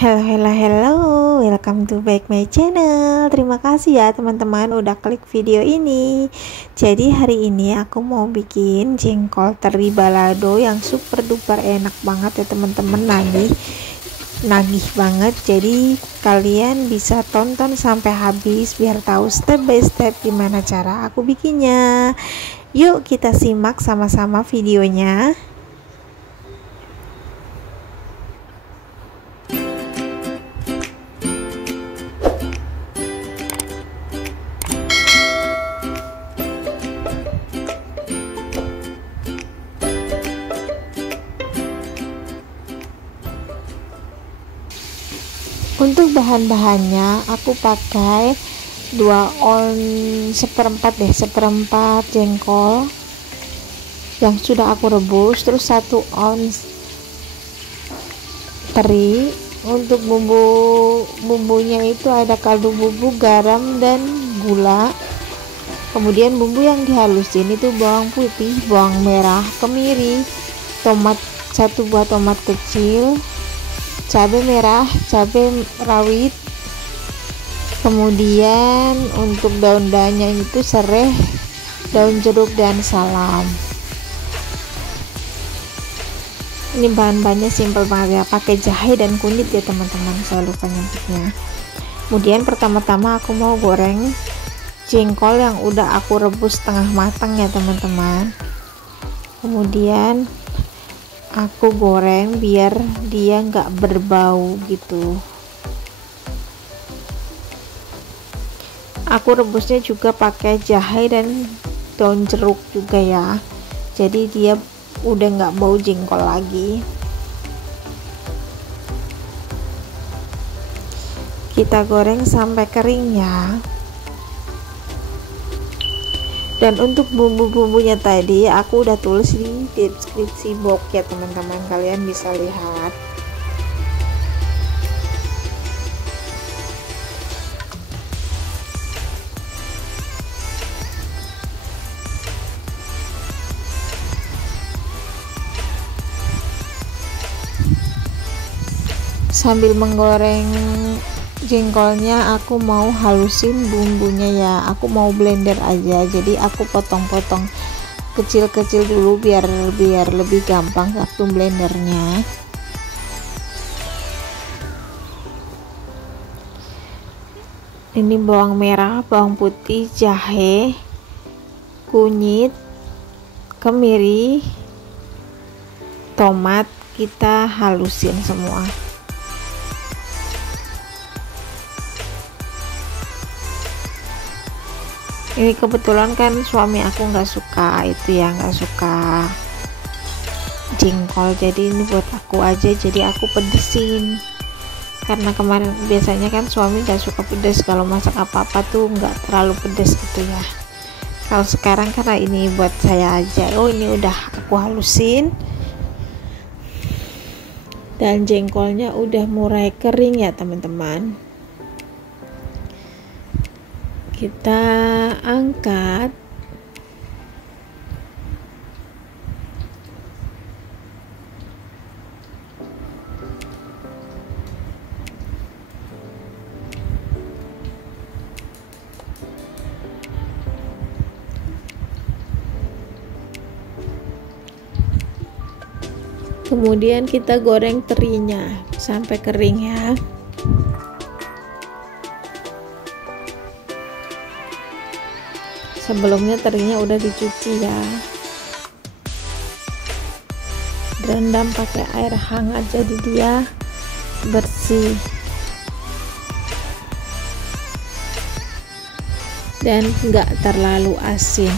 Hello, hello, hello, welcome to back my channel. Terima kasih ya teman-teman udah klik video ini. Jadi hari ini aku mau bikin jengkol teri balado yang super duper enak banget ya teman-teman. Nagih banget. Jadi kalian bisa tonton sampai habis biar tahu step by step gimana cara aku bikinnya. Yuk kita simak sama-sama videonya. Untuk bahan-bahannya aku pakai 2 ons jengkol yang sudah aku rebus, terus 1 ons teri. Untuk bumbunya itu ada kaldu bumbu, garam, dan gula. Kemudian bumbu yang dihalusin itu bawang putih, bawang merah, kemiri, tomat, 1 buah tomat kecil, cabai merah, cabai rawit. Kemudian untuk daun-daunnya itu serai, daun jeruk, dan salam. Ini bahan-bahannya simple banget ya, pakai jahe dan kunyit ya teman-teman, saya lupa nyebutnya. Kemudian pertama-tama aku mau goreng jengkol yang udah aku rebus setengah matang ya teman-teman. Kemudian aku goreng biar dia nggak berbau gitu. Aku rebusnya juga pakai jahe dan daun jeruk juga ya, jadi dia udah nggak bau jengkol lagi. Kita goreng sampai kering ya. Dan untuk bumbu-bumbunya tadi aku udah tulis di deskripsi box ya teman-teman, kalian bisa lihat. Sambil menggoreng jengkolnya aku mau halusin bumbunya ya, aku mau blender aja, jadi aku potong-potong kecil-kecil dulu biar lebih gampang waktu blendernya. Ini bawang merah, bawang putih, jahe, kunyit, kemiri, tomat, kita halusin semua. Ini kebetulan kan suami aku nggak suka jengkol, jadi ini buat aku aja, jadi aku pedesin. Karena kemarin biasanya kan suami nggak suka pedes, kalau masak apa-apa tuh nggak terlalu pedes gitu ya. Kalau sekarang karena ini buat saya aja. Oh, ini udah aku halusin dan jengkolnya udah mulai kering ya teman-teman. Kita angkat. Kemudian kita goreng terinya sampai kering ya. Sebelumnya terinya udah dicuci ya, direndam pakai air hangat jadi dia bersih dan nggak terlalu asin.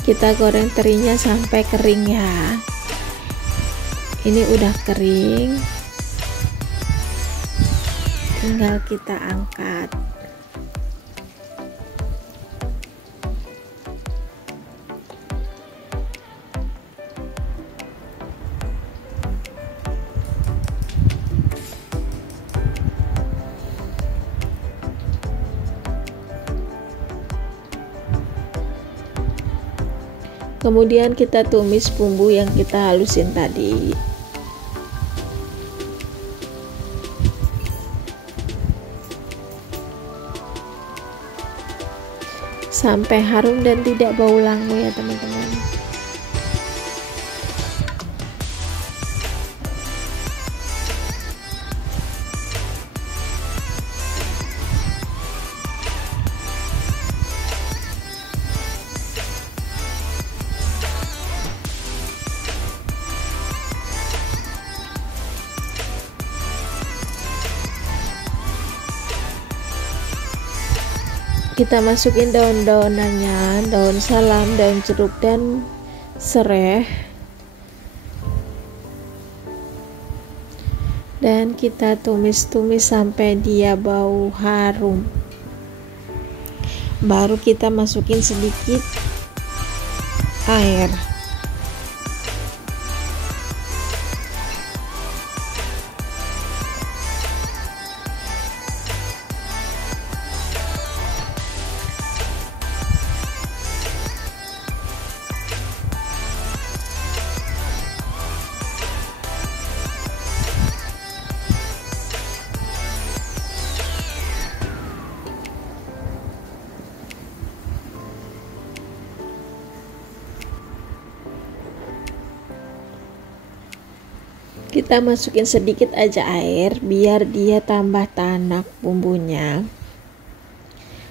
Kita goreng terinya sampai kering ya. Ini udah kering, tinggal kita angkat. Kemudian kita tumis bumbu yang kita halusin tadi. Sampai harum dan tidak bau langu ya teman-teman. Kita masukin daun-daunannya, daun salam, daun jeruk, dan serai, dan kita tumis-tumis sampai dia bau harum. Baru kita masukin sedikit air. Kita masukin sedikit aja air biar dia tambah tanak bumbunya.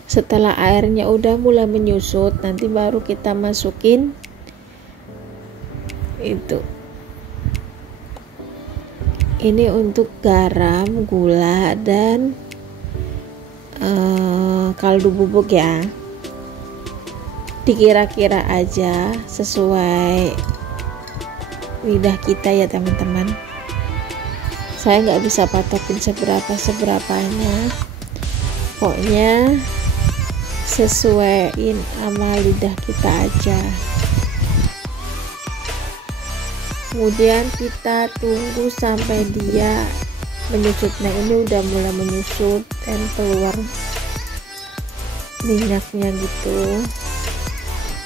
Setelah airnya udah mulai menyusut, nanti baru kita masukin itu. Ini untuk garam, gula, dan kaldu bubuk ya. Dikira-kira aja sesuai lidah kita ya teman-teman. Saya nggak bisa patokin seberapanya, pokoknya sesuaiin sama lidah kita aja. Kemudian kita tunggu sampai dia menyusut. Nah ini udah mulai menyusut dan keluar minyaknya gitu.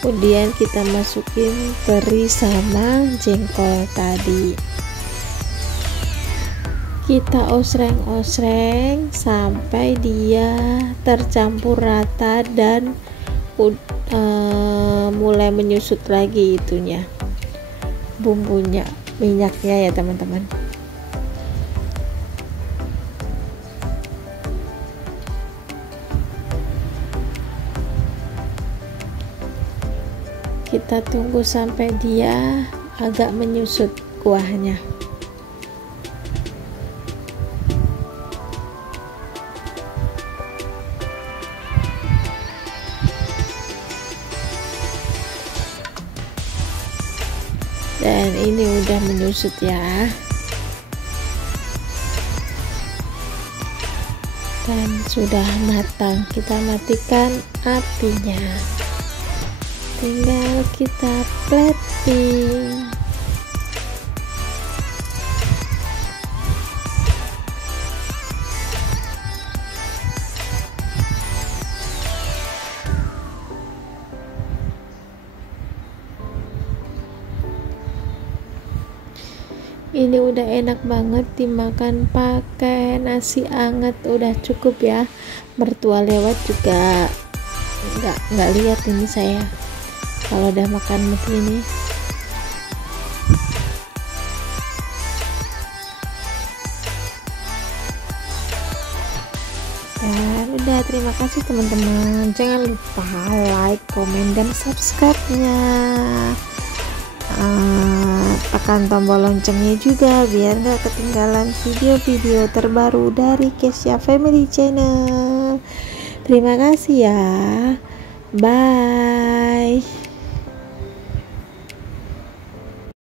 Kemudian kita masukin teri sama jengkol tadi. Kita osreng-osreng sampai dia tercampur rata dan mulai menyusut lagi itunya, bumbunya, minyaknya ya teman-teman. Kita tunggu sampai dia agak menyusut kuahnya. Dan ini udah menyusut ya, dan sudah matang. Kita matikan apinya, tinggal kita plating. Ini udah enak banget dimakan pakai nasi anget, udah cukup ya. Mertua lewat juga nggak lihat ini saya kalau udah makan begini. Dan udah, terima kasih teman-teman. Jangan lupa like, komen, dan subscribe-nya. Tekan tombol loncengnya juga biar gak ketinggalan video-video terbaru dari Kesya Family Channel. Terima kasih ya, bye.